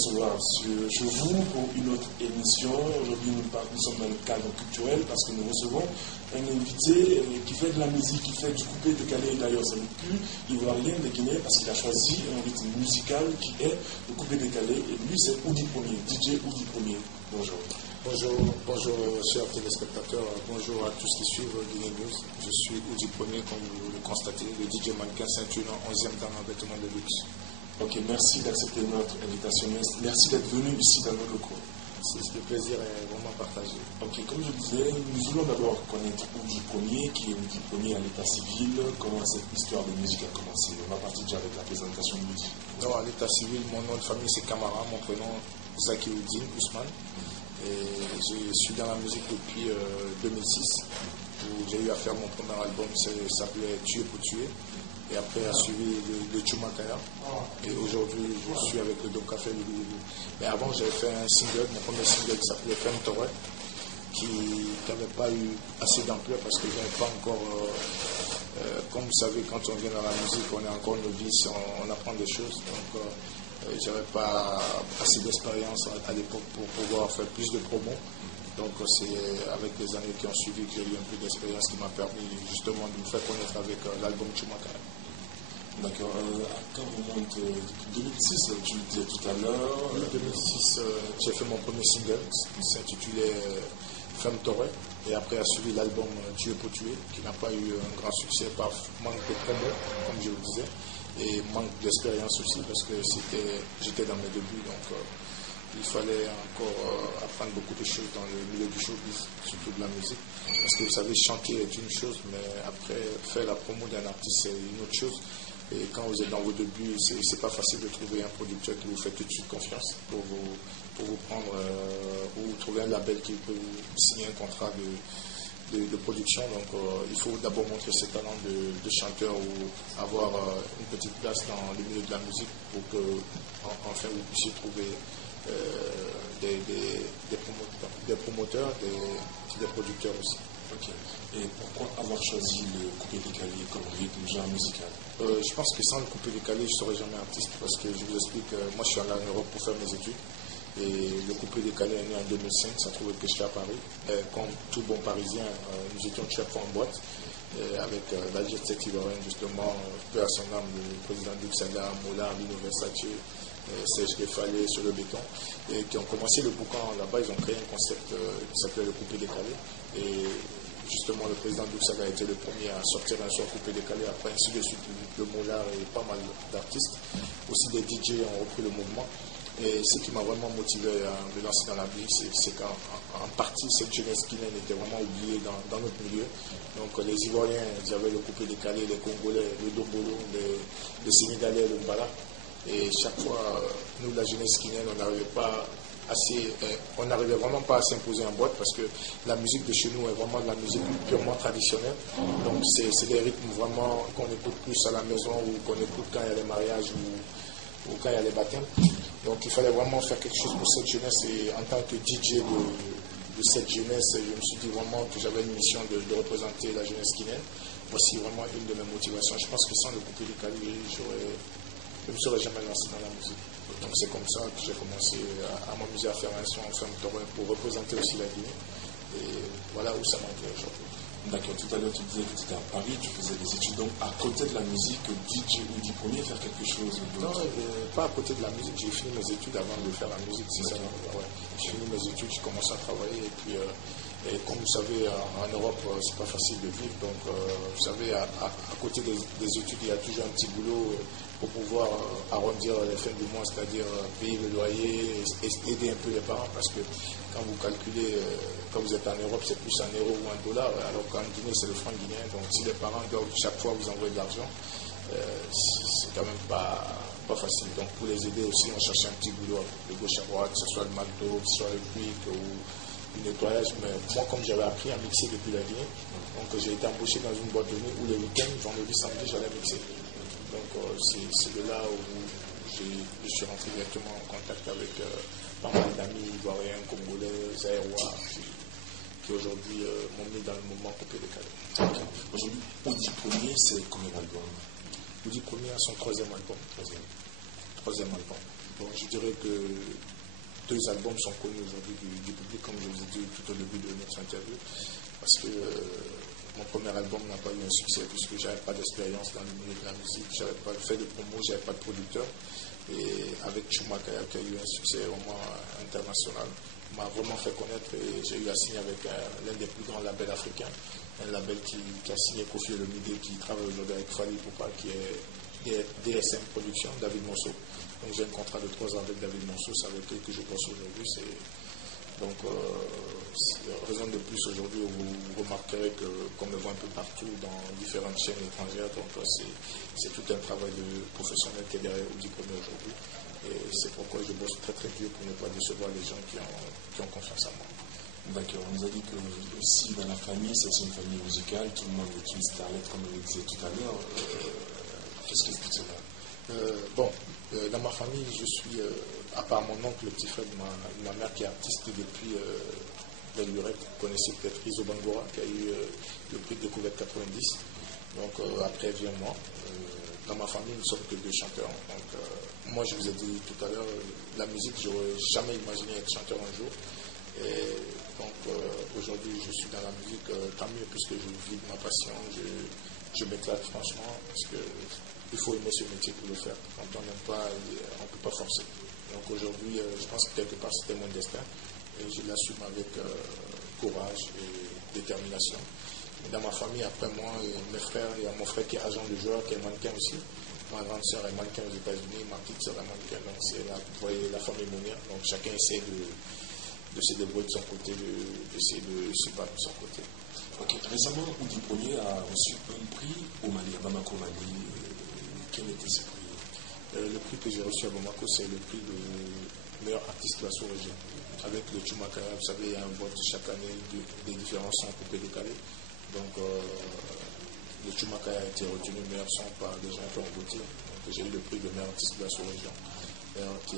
recevoir chez vous pour une autre émission. Aujourd'hui, nous sommes dans le cadre culturel parce que nous recevons un invité qui fait de la musique, qui fait du coupé décalé. D'ailleurs, c'est le plus ivoirien de Guinée parce qu'il a choisi un rythme musical qui est le coupé décalé. Et lui, c'est Oudi Premier, DJ Oudi Premier. Bonjour. Bonjour chers téléspectateurs, bonjour à tous qui suivent Guinée News. Je suis Oudi Premier, comme vous le constatez, le DJ mannequin ceinture 11e dans l'embêtement de luxe. Ok, merci d'accepter notre invitation. Merci d'être venu ici dans nos locaux. Le plaisir est vraiment partagé. Ok, comme je disais, nous voulons d'abord connaître Oudi Premier, qui est Oudi Premier à l'état civil, comment cette histoire de musique a commencé. On va partir déjà avec la présentation de Oudi. Non, à l'état civil, mon nom de famille c'est Kamara, mon prénom Zakiuddin Ousmane. Et je suis dans la musique depuis 2006, où j'ai eu à faire mon premier album, ça s'appelait Tuer pour tuer. Et après a suivi le Chumakaya. Et aujourd'hui, je suis avec le Don Café. Mais avant, j'avais fait un single, mon premier single qui s'appelait Femme Torre, qui n'avait pas eu assez d'ampleur parce que je n'avais pas encore. Comme vous savez, quand on vient dans la musique, on est encore novice, on apprend des choses. Donc, je n'avais pas assez d'expérience à l'époque pour pouvoir faire plus de promos. Donc, c'est avec les années qui ont suivi que j'ai eu un peu d'expérience qui m'a permis justement de me faire connaître avec l'album Chumakaya. D'accord. Quand on monte depuis 2006, tu le disais tout à l'heure. En 2006, j'ai fait mon premier single qui s'intitulait Femme Torre. Et après a suivi l'album Tuer pour tuer, qui n'a pas eu un grand succès par manque de promo, comme je vous disais, et manque d'expérience aussi, parce que j'étais dans mes débuts. Donc il fallait encore apprendre beaucoup de choses dans le milieu du showbiz, surtout de la musique. Parce que vous savez, chanter est une chose, mais après faire la promo d'un artiste, c'est une autre chose. Et quand vous êtes dans vos débuts, c'est pas facile de trouver un producteur qui vous fait tout de suite confiance pour vous prendre ou trouver un label qui peut vous signer un contrat de production. Donc il faut d'abord montrer ses talents de chanteur ou avoir une petite place dans le milieu de la musique pour que enfin vous puissiez trouver des promoteurs, des producteurs aussi. Ok. Et pourquoi avoir choisi le coupé décalé comme rythme, genre musical? Je pense que sans le coupé décalé, je ne serais jamais artiste parce que je vous explique, moi je suis allé en Europe pour faire mes études et le coupé décalé est né en 2005, ça trouvait que j'étais à Paris. Comme tout bon Parisien, nous étions chaque fois en boîte avec la Jet Set ivoirienne justement, peu à son âme, le président Duxada, Mola, Lino Versace, Serge Kefalé sur le béton, et qui ont commencé le boucan là-bas. Ils ont créé un concept qui s'appelait le coupé décalé. Et justement, le président Duxada a été le premier à sortir un son coupé décalé. Après, ainsi de suite, le Moulard et pas mal d'artistes. Aussi, des DJ ont repris le mouvement. Et ce qui m'a vraiment motivé à me lancer dans la musique, c'est qu'en partie, cette jeunesse guinéenne était vraiment oubliée dans notre milieu. Donc, les Ivoiriens, ils avaient le coupé décalé, les Congolais, le Dombolo, les Sénégalais, le Mbala. Et chaque fois, nous, la jeunesse guinéenne, on n'arrivait vraiment pas à s'imposer en boîte parce que la musique de chez nous est vraiment de la musique purement traditionnelle. Donc c'est des rythmes vraiment qu'on écoute plus à la maison ou qu'on écoute quand il y a les mariages ou quand il y a les baptêmes. Donc il fallait vraiment faire quelque chose pour cette jeunesse et en tant que DJ de cette jeunesse, je me suis dit vraiment que j'avais une mission de représenter la jeunesse guinéenne. Voici vraiment une de mes motivations. Je pense que sans le coupé décalé, je ne me serais jamais lancé dans la musique. Donc c'est comme ça que j'ai commencé à m'amuser à faire un son en Femme Torre pour représenter aussi la Guinée. Et voilà où ça m'a amené aujourd'hui. D'accord, tout à l'heure tu disais que tu étais à Paris, tu faisais des études, donc à côté de la musique, DJ Oudi Premier, faire quelque chose d'autre? Non, pas à côté de la musique, j'ai fini mes études avant de faire la musique, c'est ça. Ouais. J'ai fini mes études, j'ai commencé à travailler et puis et comme vous savez, en Europe, c'est pas facile de vivre, donc vous savez, à côté des études, il y a toujours un petit boulot pour pouvoir arrondir les fins du mois, c'est-à-dire payer le loyer et aider un peu les parents, parce que quand vous calculez, quand vous êtes en Europe, c'est plus en euros ou en dollars, alors qu'en Guinée, c'est le franc guinéen, donc si les parents doivent chaque fois vous envoyer de l'argent, c'est quand même pas facile. Donc pour les aider aussi, on cherche un petit boulot de gauche à droite, que ce soit le McDo, que ce soit le Quick ou du nettoyage, mais moi comme j'avais appris à mixer depuis la Guinée, donc j'ai été embauché dans une boîte de nuit où les week-ends, vendredi, samedi, j'allais mixer. Donc c'est de là où je suis rentré directement en contact avec pas mal d'amis ivoiriens, congolais, zaïrois, qui aujourd'hui m'ont mis dans le mouvement coupé décalé. Okay. Aujourd'hui, Oudi Premier, c'est combien d'albums? Oudi Premier a son troisième album. Bon, je dirais que 2 albums sont connus aujourd'hui du public, comme je vous ai dit tout au début de notre interview, parce que mon premier album n'a pas eu un succès puisque je n'avais pas d'expérience dans le milieu de la musique, je n'avais pas fait de promo, je n'avais pas de producteur. Et avec Chumakaya qui a eu un succès vraiment international, m'a vraiment fait connaître et j'ai eu à signer avec l'un des plus grands labels africains, un label qui a signé Kofi Olomide, qui travaille aujourd'hui avec Fally Ipupa, qui est DSM Production, David Monceau. Donc j'ai un contrat de 3 ans avec David Monceau, c'est avec eux que je bosse aujourd'hui. Donc, raison de plus aujourd'hui, vous remarquerez qu'on me voit un peu partout dans différentes chaînes étrangères. Donc, c'est tout un travail de professionnel qui est derrière Audi Premier aujourd'hui. Et c'est pourquoi je bosse très très dur pour ne pas décevoir les gens qui ont confiance en moi. D'accord, on nous a dit que aussi dans la famille, c'est une famille musicale, tout le monde est une starlet, comme on le disait tout à l'heure. Qu'est-ce que c'est cela? Dans ma famille, je suis, à part mon oncle, le petit frère de ma mère qui est artiste depuis belle lurette, vous connaissez peut-être Iso Bangora, qui a eu le prix de découverte 90. Donc après vient moi. Dans ma famille, nous ne sommes que 2 chanteurs. Donc moi, je vous ai dit tout à l'heure, la musique, je n'aurais jamais imaginé être chanteur un jour. Et donc aujourd'hui, je suis dans la musique, tant mieux, puisque je vis de ma passion. Je m'éclate franchement, parce que il faut aimer ce métier pour le faire. Quand on n'aime pas, on ne peut pas forcer. Donc aujourd'hui, je pense que quelque part, c'était mon destin. Et je l'assume avec courage et détermination. Et dans ma famille, après moi, mes frères, il y a mon frère qui est agent de joueur, qui est mannequin aussi. Ma grande sœur est mannequin aux États-Unis, ma petite sœur est mannequin. Donc c'est là, vous voyez, la famille Mounier. Donc chacun essaie de se débrouiller de son côté, d'essayer de se battre de son côté. Ok, récemment, Audi Premier a reçu un prix au Mali, à Bamako, Mali. Quel était ce prix? Le prix que j'ai reçu à Bamako, c'est le prix de meilleur artiste de la sous-région. Avec le Chumakaya, vous savez, il y a un vote chaque année des différents sons coupés décalés. Donc, le Chumakaya a été retenu meilleur son par des gens qui ont voté. Donc, j'ai eu le prix de meilleur artiste de la sous-région, qui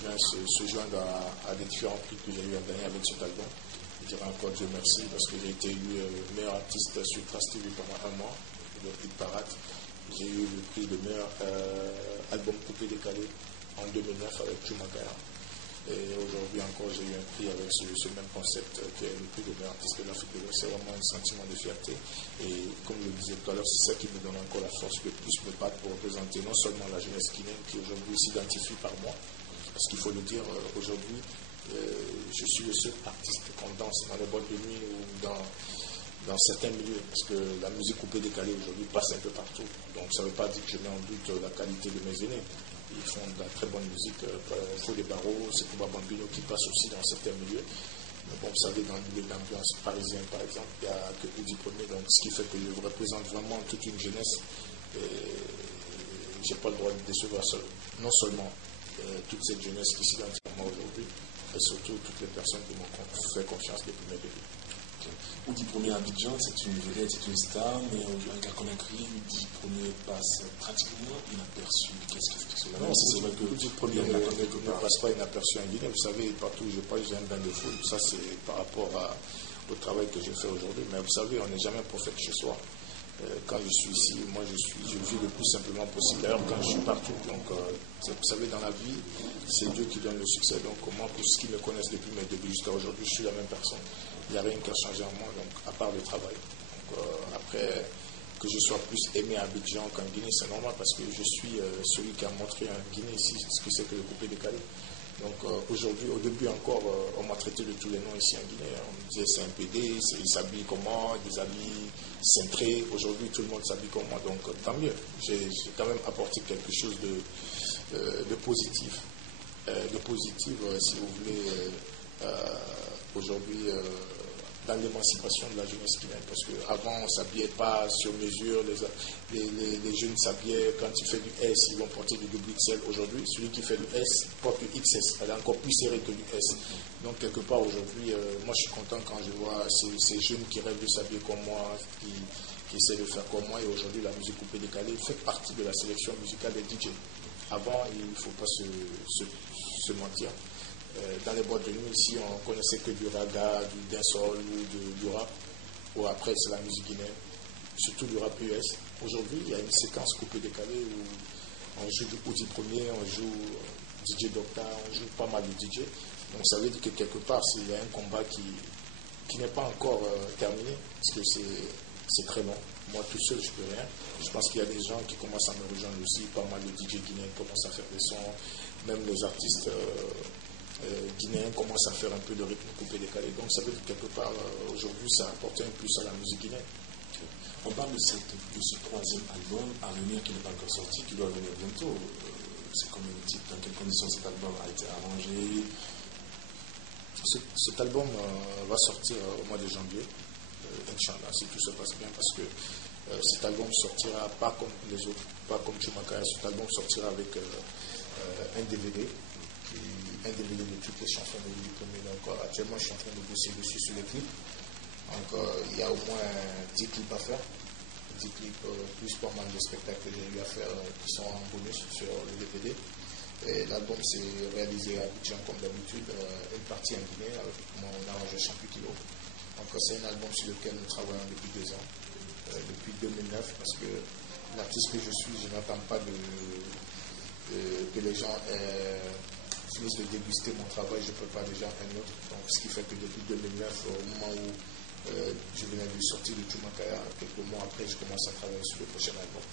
vient se joindre à des différents prix que j'ai eu à gagner avec cet album. Je dirais encore Dieu merci parce que j'ai été élu meilleur artiste sur Trace TV pendant un mois, le prix de Parade. J'ai eu le prix de meilleur album coupé décalé en 2009 avec Chumakaya. Et aujourd'hui encore, j'ai eu un prix avec ce même concept qui est le prix de meilleur artiste de l'Afrique de l'Ouest. C'est vraiment un sentiment de fierté. Et comme je le disais tout à l'heure, c'est ça qui me donne encore la force de plus me battre pour représenter non seulement la jeunesse guinéenne qui aujourd'hui s'identifie par moi, parce qu'il faut le dire, aujourd'hui, je suis le seul artiste qu'on danse dans les boîtes de nuit ou dans certains milieux, parce que la musique coupée décalée aujourd'hui passe un peu partout. Donc ça ne veut pas dire que je mets en doute la qualité de mes aînés. Ils font de la très bonne musique. Faux des Barreaux, c'est Touba Bambino qui passe aussi dans certains milieux. Mais bon, vous savez, dans le milieu d'ambiance parisien, par exemple, il n'y a que Audi Premier, donc ce qui fait que je représente vraiment toute une jeunesse. Et je n'ai pas le droit de décevoir non seulement toute cette jeunesse qui s'identifie à moi aujourd'hui, et surtout toutes les personnes qui m'ont fait confiance depuis mes débuts. Audi Premier à Abidjan, c'est une vedette, c'est une star, mais à Conakry, Audi Premier passe pratiquement inaperçu. Qu'est-ce que c'est cela? Non, c'est vrai que Audi Premier ne passe pas inaperçu en Guinée. Vous savez, partout où je passe, j'ai un bain de foule. Ça, c'est par rapport au travail que je fais aujourd'hui. Mais vous savez, on n'est jamais prophète chez soi. Quand je suis ici, moi je vis le plus simplement possible. D'ailleurs, quand je suis partout, donc vous savez, dans la vie, c'est Dieu qui donne le succès. Donc moi, pour ceux qui me connaissent depuis mes débuts jusqu'à aujourd'hui, je suis la même personne. Il n'y a rien qui a changé en moi, donc à part le travail. Donc, après, que je sois plus aimé à Abidjan qu'en Guinée, c'est normal parce que je suis celui qui a montré en Guinée ici ce que c'est que le coupé décalé. Donc aujourd'hui, au début encore, on m'a traité de tous les noms ici en Guinée. On me disait c'est un PD, il s'habille comment, des habits cintrés. Aujourd'hui, tout le monde s'habille comme moi, donc tant mieux. J'ai quand même apporté quelque chose de positif. Si vous voulez, aujourd'hui, dans l'émancipation de la jeunesse guinéenne. Parce qu'avant, on ne s'habillait pas sur mesure. Les jeunes s'habillaient. Quand tu fais du S, ils vont porter du XL. Aujourd'hui, celui qui fait du S porte du XS. Elle est encore plus serrée que du S. Donc, quelque part, aujourd'hui, moi, je suis content quand je vois ces jeunes qui rêvent de s'habiller comme moi, qui essaient de faire comme moi. Et aujourd'hui, la musique coupée décalée fait partie de la sélection musicale des DJ. Avant, il ne faut pas se mentir. Dans les boîtes de nuit, ici, on connaissait que du raga, du dancehall, du rap. Ou après, c'est la musique guinéenne, surtout du rap US. aujourd'hui, il y a une séquence coupée-décalée où on joue du Audi Premier, on joue DJ Docta, on joue pas mal de DJ. Donc ça veut dire que quelque part, il y a un combat qui n'est pas encore terminé, parce que c'est très long. Moi tout seul, je peux rien. Je pense qu'il y a des gens qui commencent à me rejoindre aussi, pas mal de DJ guinéens commencent à faire des sons, même les artistes guinéens commencent à faire un peu de rythme coupé-décalé. Donc ça veut dire que quelque part, aujourd'hui, ça a apporté un plus à la musique guinéenne. On parle de ce troisième album à venir qui n'est pas encore sorti, qui doit venir bientôt. C'est comme une type, dans quelles conditions cet album a été arrangé? Cet album va sortir au mois de janvier, Inch'Allah, si tout se passe bien, parce que cet album sortira pas comme les autres, pas comme Chumakaya. Cet album sortira avec un DVD, un DVD de toutes les chansons de Willy Premier. Donc actuellement, je suis en train de bosser dessus sur les clips. Donc il y a au moins 10 clips à faire. 10 clips plus pas mal de spectacles que j'ai eu à faire qui sont en bonus sur le DVD. Et l'album s'est réalisé à Abidjan comme d'habitude, une partie en Guinée avec mon arrangeur Champi Kilo. Donc c'est un album sur lequel nous travaillons depuis 2 ans, depuis 2009, parce que l'artiste que je suis, je n'attends pas que les gens finissent de déguster mon travail, je prépare déjà un autre. Donc ce qui fait que depuis 2009, au moment où je venais de sortir de Chumakaya, quelques mois après, je commence à travailler sur le prochain album.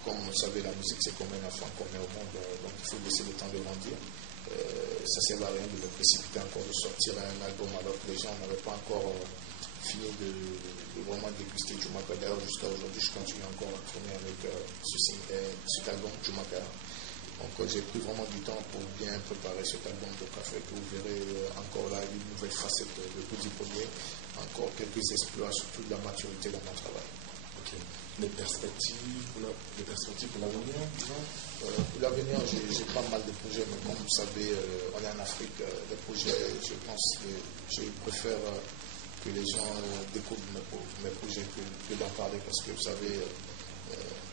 Comme vous savez, la musique c'est comme un enfant qu'on met au monde, donc il faut laisser le temps de grandir. Ça ne sert à rien de me précipiter encore de sortir un album alors que les gens n'avaient pas encore fini de vraiment déguster Chumakaya. D'ailleurs, jusqu'à aujourd'hui, je continue encore à tourner avec cet album Chumakaya. Donc j'ai pris vraiment du temps pour bien préparer cet album de café que vous verrez encore là une nouvelle facette de Audi Premier, encore quelques exploits, surtout de la maturité dans mon travail. Okay. Les perspectives pour l'avenir, pour l'avenir, j'ai pas mal de projets, mais comme vous savez, on est en Afrique, les projets, je pense que je préfère que les gens découvrent mes projets que d'en parler, parce que vous savez,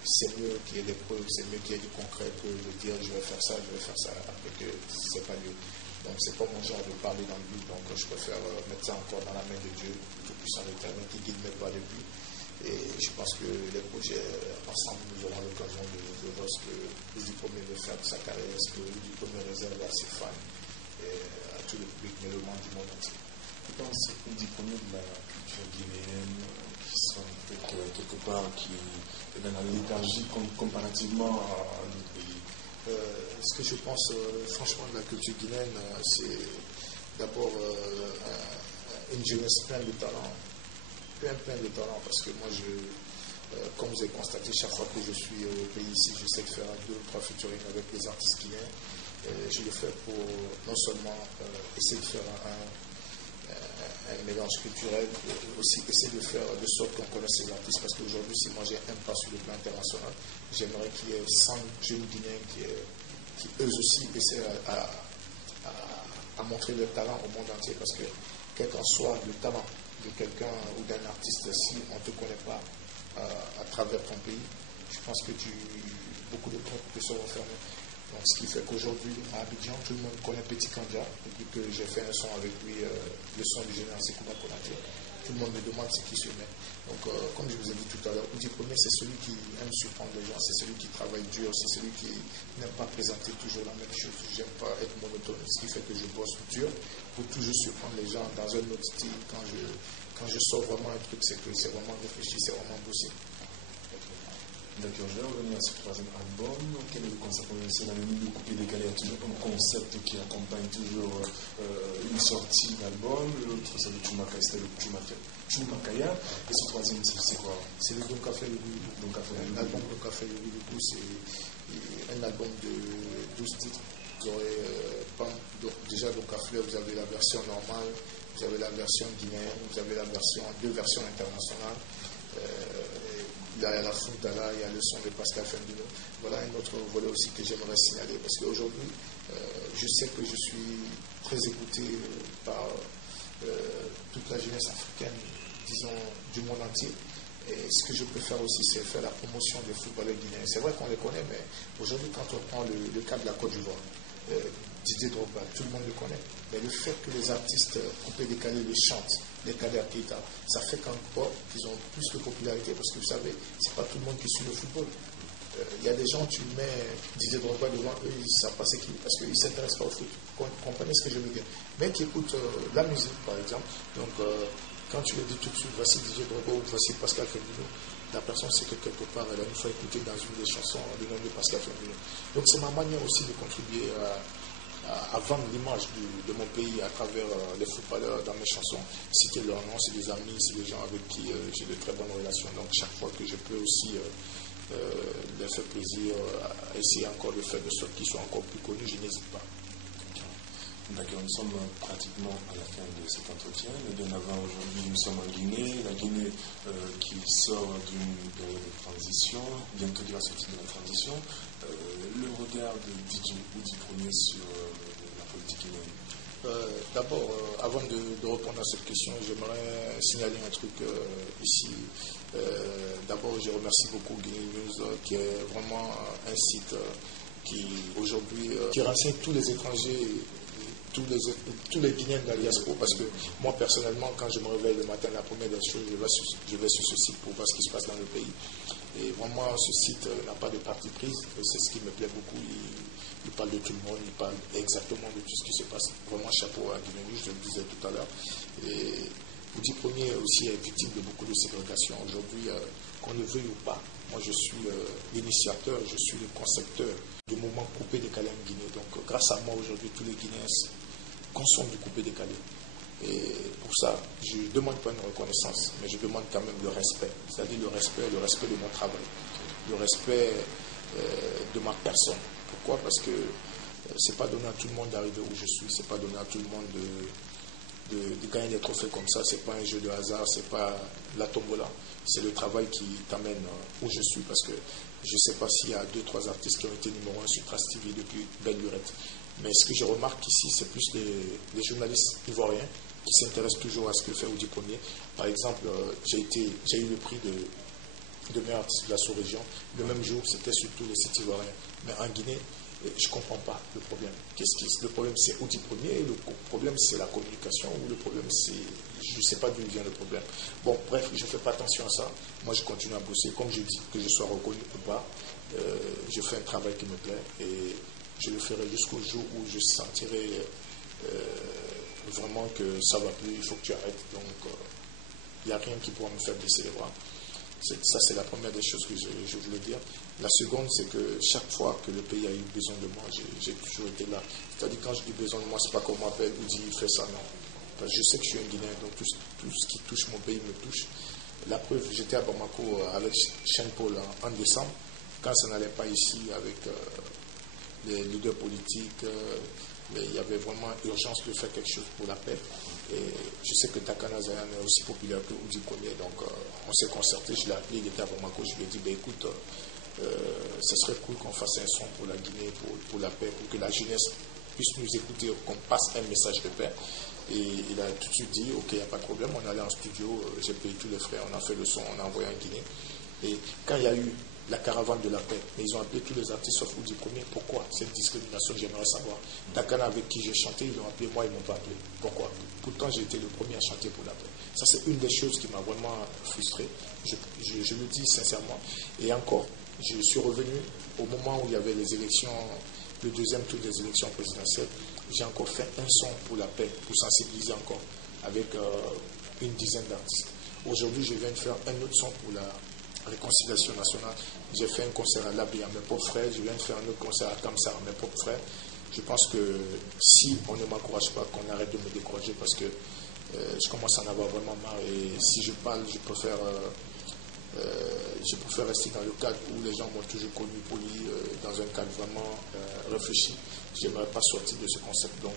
c'est mieux qu'il y ait des preuves, c'est mieux qu'il y ait du concret que de dire je vais faire ça, après que c'est pas lieu. Donc c'est pas mon genre de parler dans le vide, donc je préfère mettre ça encore dans la main de Dieu, tout puissant l'éternel, qui guide mes pas depuis. Et je pense que les projets, ensemble, nous aurons l'occasion de voir ce que Audi Premier veut faire de sa carrière, ce que Audi Premier réserve à ses fans et à tout le public mélomane du monde entier. Je pense que c'est Audi Premier de la culture guinéenne qui sont quelque part qui est dans la léthargie comparativement à notre pays. Ce que je pense franchement de la culture guinéenne, c'est d'abord une jeunesse pleine de talent. Plein de talent, parce que moi, comme vous avez constaté, chaque fois que je suis au pays ici, j'essaie de faire 2 ou 3 featuring avec les artistes guinéens. Je le fais pour non seulement essayer de faire un mélange culturel, mais aussi essayer de faire de sorte qu'on connaisse ces artistes, parce qu'aujourd'hui, si moi j'ai un pas sur le plan international, j'aimerais qu'il y ait 100 jeunes Guinéens qui eux aussi essaient à montrer leur talent au monde entier, parce que quel qu'en soit le talent de quelqu'un ou d'un artiste, si on ne te connaît pas à travers ton pays, je pense que beaucoup de portes peuvent se refermer. Donc, ce qui fait qu'aujourd'hui, à Abidjan, tout le monde connaît Petit Kandja, depuis que j'ai fait un son avec lui, le son du général Sekouba Konaté. Tout le monde me demande ce qui se met. Donc, comme je vous ai dit tout à l'heure, Audi Premier, c'est celui qui aime surprendre les gens, c'est celui qui travaille dur, c'est celui qui n'aime pas présenter toujours la même chose. J'aime pas être monotone, ce qui fait que je bosse dur pour toujours surprendre les gens dans un autre style. Quand je sors vraiment un truc, c'est que c'est vraiment réfléchi, c'est vraiment bossé. D'accord, je vais revenir à ce troisième album. Quel est le concept? C'est dans le milieu coupé décalé, il y a toujours un concept qui accompagne toujours une sortie d'album. L'autre, c'est le Chumakaya, c'était le Chumakaya. Et ce troisième, c'est quoi? C'est le Don Café Yougou. L'album Don Café Yougou, c'est un album de 12 titres. Vous aurez déjà Don Café, vous avez la version normale, vous avez la version guinéenne, vous avez deux versions internationales. Il y a la Funtala, il y a le son de Pascal Fendino. Voilà un autre volet aussi que j'aimerais signaler, parce qu'aujourd'hui, je sais que je suis très écouté par toute la jeunesse africaine, disons, du monde entier. Et ce que je peux faire aussi, c'est faire la promotion des footballeurs guinéens. C'est vrai qu'on les connaît, mais aujourd'hui, quand on prend le cas de la Côte d'Ivoire, Didier Drogba, tout le monde le connaît. Mais le fait que les artistes coupés décalés le chantent les Kader Keita, ça fait qu'encore qu'ils ont plus de popularité parce que vous savez, c'est pas tout le monde qui suit le football. Il y a des gens, tu mets Didier Drogba devant eux, ils ne savent pas c'est qui, parce qu'ils ne s'intéressent pas au foot. Vous comprenez ce que je veux dire? Mais qui écoutent la musique, par exemple. Donc, quand tu le dis tout de suite, voici Didier Drogba ou voici Pascal Femino, la personne sait que quelque part, elle a une fois écouté dans une des chansons le nom de Pascal Femino. Donc, c'est ma manière aussi de contribuer à vendre l'image de mon pays à travers les footballeurs dans mes chansons. Citer leurs noms, c'est des amis, c'est des gens avec qui j'ai de très bonnes relations. Donc, chaque fois que je peux aussi leur faire plaisir, à essayer encore de faire de sorte qu'ils soient encore plus connus, je n'hésite pas. D'accord, nous sommes pratiquement à la fin de cet entretien. Mais bien avant, aujourd'hui, nous sommes en Guinée. La Guinée qui sort d'une période de transition, bientôt de la sortie de la transition. Le regard de DJ Oudi Premier sur la politique guinéenne. D'abord, avant de répondre à cette question, j'aimerais signaler un truc ici. D'abord, je remercie beaucoup Guinée News, qui est vraiment un site qui, aujourd'hui, qui renseigne tous les étrangers, tous les Guinéens de la diaspora, parce que moi, personnellement, quand je me réveille le matin, la première des choses, je vais sur ce site pour voir ce qui se passe dans le pays. Et vraiment, ce site n'a pas de parti prise, et c'est ce qui me plaît beaucoup. Il parle de tout le monde, il parle exactement de tout ce qui se passe. Vraiment, chapeau à Guinée News, je le disais tout à l'heure. Et Oudi Premier aussi est victime de beaucoup de ségrégation. Aujourd'hui, qu'on le veuille ou pas, moi je suis l'initiateur, je suis le concepteur du mouvement coupé décalé en Guinée. Donc grâce à moi aujourd'hui, tous les Guinéens consomment du coupé décalé. Et pour ça, je ne demande pas une reconnaissance, mais je demande quand même le respect. C'est-à-dire le respect de mon travail, le respect de ma personne. Pourquoi? Parce que ce n'est pas donné à tout le monde d'arriver où je suis, ce n'est pas donné à tout le monde de gagner des trophées comme ça, c'est pas un jeu de hasard, c'est pas la tombola, c'est le travail qui t'amène où je suis, parce que je ne sais pas s'il y a 2-3 artistes qui ont été numéro 1 sur Trace TV depuis belle lurette, mais ce que je remarque ici, c'est plus les journalistes ivoiriens qui s'intéressent toujours à ce que fait Oudi Premier. Par exemple, j'ai eu le prix de meilleur artiste de la sous-région, le même jour, c'était sur tous les sites ivoiriens, mais en Guinée, je ne comprends pas le problème. Le problème, c'est Oudi Premier, le problème, c'est la communication, ou le problème, c'est... Je ne sais pas d'où vient le problème. Bon, bref, je ne fais pas attention à ça. Moi, je continue à bosser. Comme je dis, que je sois reconnu ou pas, je fais un travail qui me plaît et je le ferai jusqu'au jour où je sentirai vraiment que ça ne va plus, il faut que tu arrêtes. Donc, il n'y a rien qui pourra me faire baisser les bras. Ça, c'est la première des choses que je voulais dire. La seconde, c'est que chaque fois que le pays a eu besoin de moi, j'ai toujours été là. C'est-à-dire, quand je dis besoin de moi, ce n'est pas qu'on m'appelle ou dit fais ça, non. Parce que je sais que je suis un Guinéen, donc tout ce qui touche mon pays me touche. La preuve, j'étais à Bamako avec Sean Paul en décembre, quand ça n'allait pas ici avec les leaders politiques. Il y avait vraiment urgence de faire quelque chose pour la paix. Et je sais que Takana Zayan est aussi populaire que Oudi Premier, donc on s'est concerté, je l'ai appelé, il était à Bamako, je lui ai dit, écoute, ce serait cool qu'on fasse un son pour la Guinée, pour la paix, pour que la jeunesse puisse nous écouter, qu'on passe un message de paix. Et il a tout de suite dit, ok, il n'y a pas de problème, on allait en studio, j'ai payé tous les frais, on a fait le son, on a envoyé en Guinée. Et quand il y a eu la caravane de la paix, mais ils ont appelé tous les artistes sauf Oudi Premier. Pourquoi cette discrimination? J'aimerais savoir. Takana, avec qui j'ai chanté, ils l'ont appelé, moi ils ne m'ont pas appelé. Pourquoi? Pourtant j'ai été le premier à chanter pour la paix. Ça, c'est une des choses qui m'a vraiment frustré, je le dis sincèrement. Et encore, je suis revenu au moment où il y avait les élections, le deuxième tour des élections présidentielles. J'ai encore fait un son pour la paix, pour sensibiliser encore, avec une dizaine d'artistes. Aujourd'hui, je viens de faire un autre son pour la réconciliation nationale. J'ai fait un concert à Labi à mes propres frères, je viens de faire un autre concert à Kamsar à mes propres frères. Je pense que si on ne m'encourage pas, qu'on arrête de me décourager, parce que je commence à en avoir vraiment marre, et si je parle, je préfère rester dans le cadre où les gens m'ont toujours connu poli, dans un cadre vraiment réfléchi. Je n'aimerais pas sortir de ce concept. Donc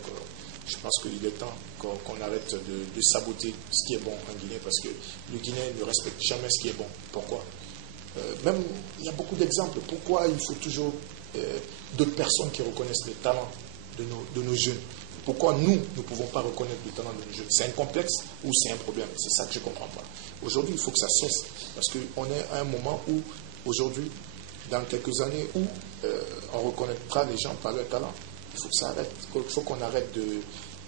je pense qu'il est temps qu'on arrête de saboter ce qui est bon en Guinée, parce que le Guinéen ne respecte jamais ce qui est bon. Pourquoi? Même, il y a beaucoup d'exemples. Pourquoi il faut toujours d'autres personnes qui reconnaissent le talent de nos jeunes? Pourquoi nous ne pouvons pas reconnaître le talent de nos jeunes? C'est un complexe ou c'est un problème? C'est ça que je ne comprends pas. Aujourd'hui, il faut que ça cesse, parce qu'on est à un moment où, aujourd'hui, dans quelques années, où on reconnaîtra les gens par leur talent. Il faut que ça arrête. Il faut qu'on arrête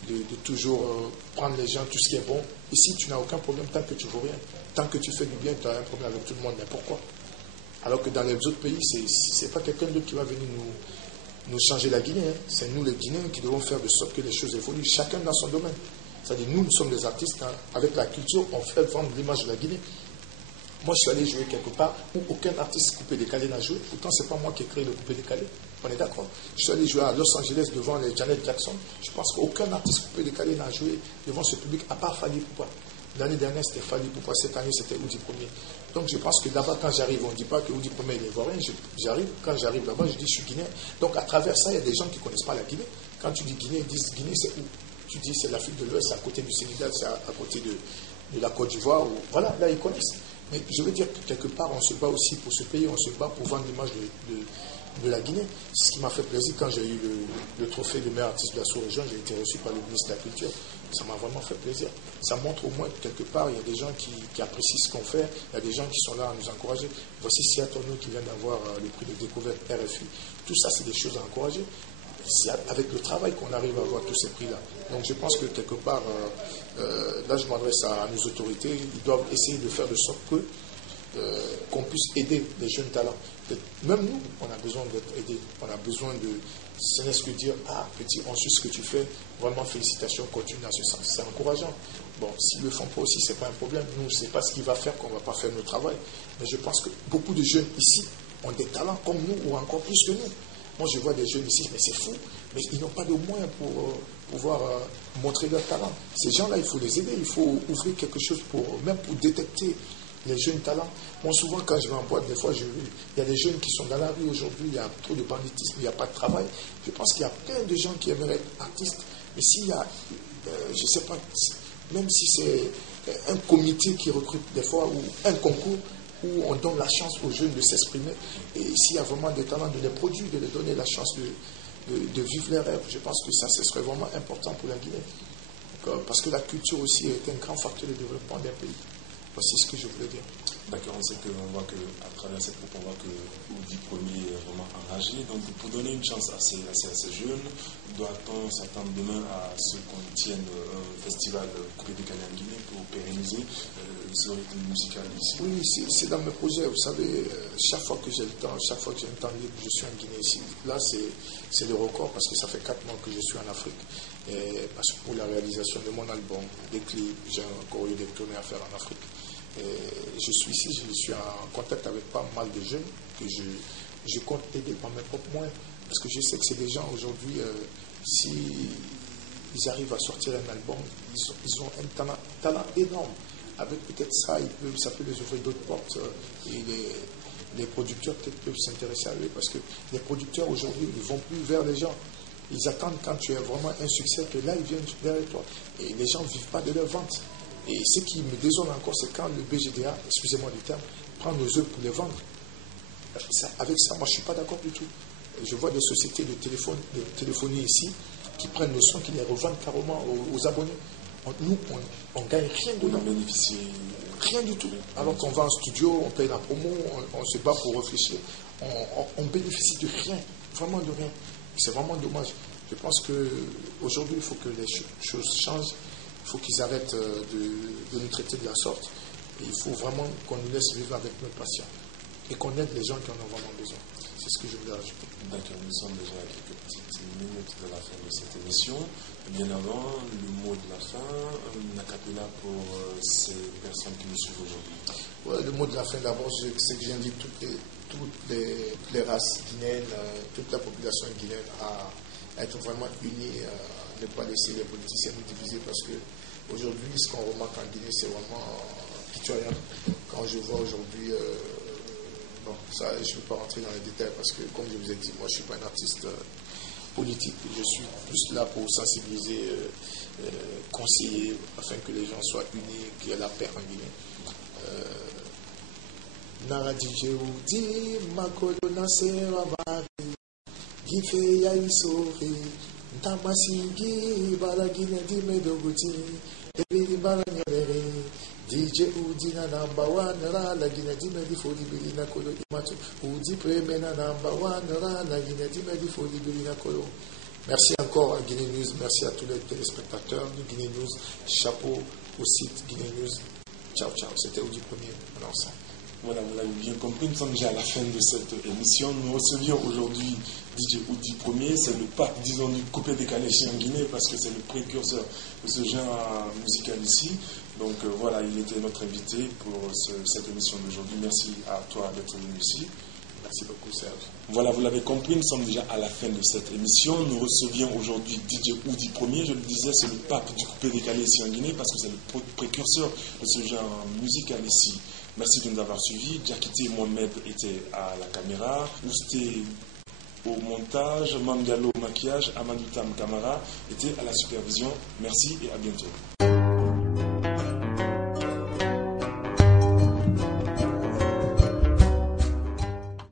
de toujours prendre les gens, tout ce qui est bon. Ici, tu n'as aucun problème tant que tu ne vaux rien. Tant que tu fais du bien, tu as un problème avec tout le monde. Mais pourquoi? Alors que dans les autres pays, ce n'est pas quelqu'un d'autre qui va venir nous changer la Guinée. Hein. C'est nous, les Guinéens, qui devons faire de sorte que les choses évoluent, chacun dans son domaine. C'est-à-dire, nous sommes des artistes. Hein. Avec la culture, on fait vendre l'image de la Guinée. Moi, je suis allé jouer quelque part où aucun artiste coupé-décalé n'a joué. Pourtant, ce n'est pas moi qui ai créé le coupé-décalé. On est d'accord. Je suis allé jouer à Los Angeles devant les Janet Jackson. Je pense qu'aucun artiste coupé-décalé n'a joué devant ce public, à part Fally Ipupa. L'année dernière, c'était Fally Ipupa. Cette année, c'était Oudi Premier. Donc, je pense que là-bas, quand j'arrive, on ne dit pas que Oudi Premier est ivoirien. Quand j'arrive là-bas, je dis je suis guinéen. Donc, à travers ça, il y a des gens qui ne connaissent pas la Guinée. Quand tu dis Guinée, ils disent Guinée, c'est où? Tu dis c'est l'Afrique de l'Ouest, c'est à côté du Sénégal, c'est à côté de la Côte d'Ivoire. Voilà, là, ils connaissent. Mais je veux dire que quelque part, on se bat aussi pour ce pays, on se bat pour vendre l'image de la Guinée. Ce qui m'a fait plaisir quand j'ai eu le trophée de meilleur artiste de la sous-région, j'ai été reçu par le ministre de la Culture. Ça m'a vraiment fait plaisir. Ça montre au moins que quelque part, il y a des gens qui apprécient ce qu'on fait, il y a des gens qui sont là à nous encourager. Voici Seattle qui vient d'avoir le prix de découverte RFI. Tout ça, c'est des choses à encourager. C'est avec le travail qu'on arrive à avoir tous ces prix-là. Donc je pense que quelque part, là je m'adresse à nos autorités, ils doivent essayer de faire de sorte qu'on puisse aider les jeunes talents. Même nous, on a besoin d'être aidés. On a besoin de, ce n'est que dire, ah petit, on suit ce que tu fais, vraiment félicitations, continue dans ce sens. C'est encourageant. Bon, s'ils ne le font pas aussi, ce n'est pas un problème. Nous, ce n'est pas ce qui va faire qu'on ne va pas faire notre travail. Mais je pense que beaucoup de jeunes ici ont des talents comme nous ou encore plus que nous. Moi, je vois des jeunes ici, mais c'est fou, mais ils n'ont pas de moyens pour pouvoir montrer leur talent. Ces gens-là, il faut les aider, il faut ouvrir quelque chose même pour détecter les jeunes talents. Moi, souvent, quand je vais en boîte, des fois, il y a des jeunes qui sont dans la rue aujourd'hui, il y a trop de banditisme, il n'y a pas de travail. Je pense qu'il y a plein de gens qui aimeraient être artistes, mais s'il y a, je ne sais pas, même si c'est un comité qui recrute des fois, ou un concours, où on donne la chance aux jeunes de s'exprimer. Et s'il y a vraiment des talents, de les produire, de les donner la chance de vivre leurs rêves. Je pense que ça, ce serait vraiment important pour la Guinée. Donc, parce que la culture aussi est un grand facteur de développement d'un pays. Voici ce que je voulais dire. D'accord, on sait qu'on voit qu'à travers cette coupe, on voit que Oudi Premier est vraiment enragé. Donc, pour donner une chance à ces jeunes, doit-on s'attendre demain à ce qu'on tienne un festival coupé décalé en Guinée pour pérenniser ce rythme musical ici? Oui, c'est dans mes projets. Vous savez, chaque fois que j'ai le temps, chaque fois que j'ai un temps libre, je suis en Guinée ici. Là, c'est le record parce que ça fait 4 mois que je suis en Afrique. Et parce que pour la réalisation de mon album, des clips, j'ai encore eu des tournées à faire en Afrique. Et je suis ici, je suis en contact avec pas mal de jeunes que je compte aider par mes propres moyens. Parce que je sais que c'est des gens aujourd'hui, si ils arrivent à sortir un album, ils ont un talent énorme. Avec peut-être ça, ça peut les ouvrir d'autres portes. Et les producteurs peut-être peuvent s'intéresser à eux. Parce que les producteurs aujourd'hui, ils ne vont plus vers les gens. Ils attendent quand tu es vraiment un succès que là, ils viennent derrière toi. Et les gens ne vivent pas de leur vente. Et ce qui me désole encore, c'est quand le BGDA, excusez-moi du terme, prend nos œuvres pour les vendre. Avec ça, moi, je ne suis pas d'accord du tout. Je vois des sociétés de téléphonie ici qui prennent nos sons, qui les revendent carrément aux abonnés. Nous, on ne gagne rien de bénéficier. Rien du tout. Alors qu'on va en studio, on paye la promo, on se bat pour réfléchir. On bénéficie de rien, vraiment de rien. C'est vraiment dommage. Je pense qu'aujourd'hui, il faut que les choses changent. Il faut qu'ils arrêtent de nous traiter de la sorte. Et il faut vraiment qu'on nous laisse vivre avec notre patience. Et qu'on aide les gens qui en ont vraiment besoin. C'est ce que je voulais rajouter. D'accord, nous sommes déjà à quelques petites minutes de la fin de cette émission. Bien avant, le mot de la fin, un acapella pour ces personnes qui nous suivent aujourd'hui. Ouais, le mot de la fin, d'abord, c'est que j'invite toutes les races guinéennes, toute la population guinéenne à être vraiment unie, ne pas laisser les politiciens nous diviser, parce que aujourd'hui, ce qu'on remarque en Guinée, c'est vraiment pitoyable. Quand je vois aujourd'hui, bon, ça, je ne vais pas rentrer dans les détails, parce que, comme je vous ai dit, moi, je ne suis pas un artiste politique. Je suis plus là pour sensibiliser, conseiller, afin que les gens soient unis, qu'il y ait la paix en Guinée. Naradijéoudi, Makolo Nasera Bari, Gife Yaisori, Ntamasigi, Balagine Dimedogoti, Ebi Balanyere, DJ Udina number 1, Rala Ginadime di Folibirina Kolo Imatu, Udi Premena number 1, Rala Ginadime di Folibirina Kolo. Merci encore à Guinée News, merci à tous les téléspectateurs de Guinée News. Chapeau au site Guinée News. Ciao, ciao. C'était Audi Premier. Voilà, vous l'avez bien compris, nous sommes déjà à la fin de cette émission. Nous recevions aujourd'hui DJ Audi Premier, c'est le pape, disons, du coupé-décalé ici en Guinée, parce que c'est le précurseur de ce genre musical ici. Donc voilà, il était notre invité pour cette émission d'aujourd'hui. Merci à toi d'être venu ici. Merci beaucoup, Serge. Voilà, vous l'avez compris, nous sommes déjà à la fin de cette émission. Nous recevions aujourd'hui DJ Audi Premier. Je le disais, c'est le pape du coupé-décalé ici en Guinée, parce que c'est le précurseur de ce genre musical ici. Merci de nous avoir suivis. Diakité Mohamed était à la caméra. Ousté au montage. Mam Diallo au maquillage. Amadou Tam Kamara était à la supervision. Merci et à bientôt.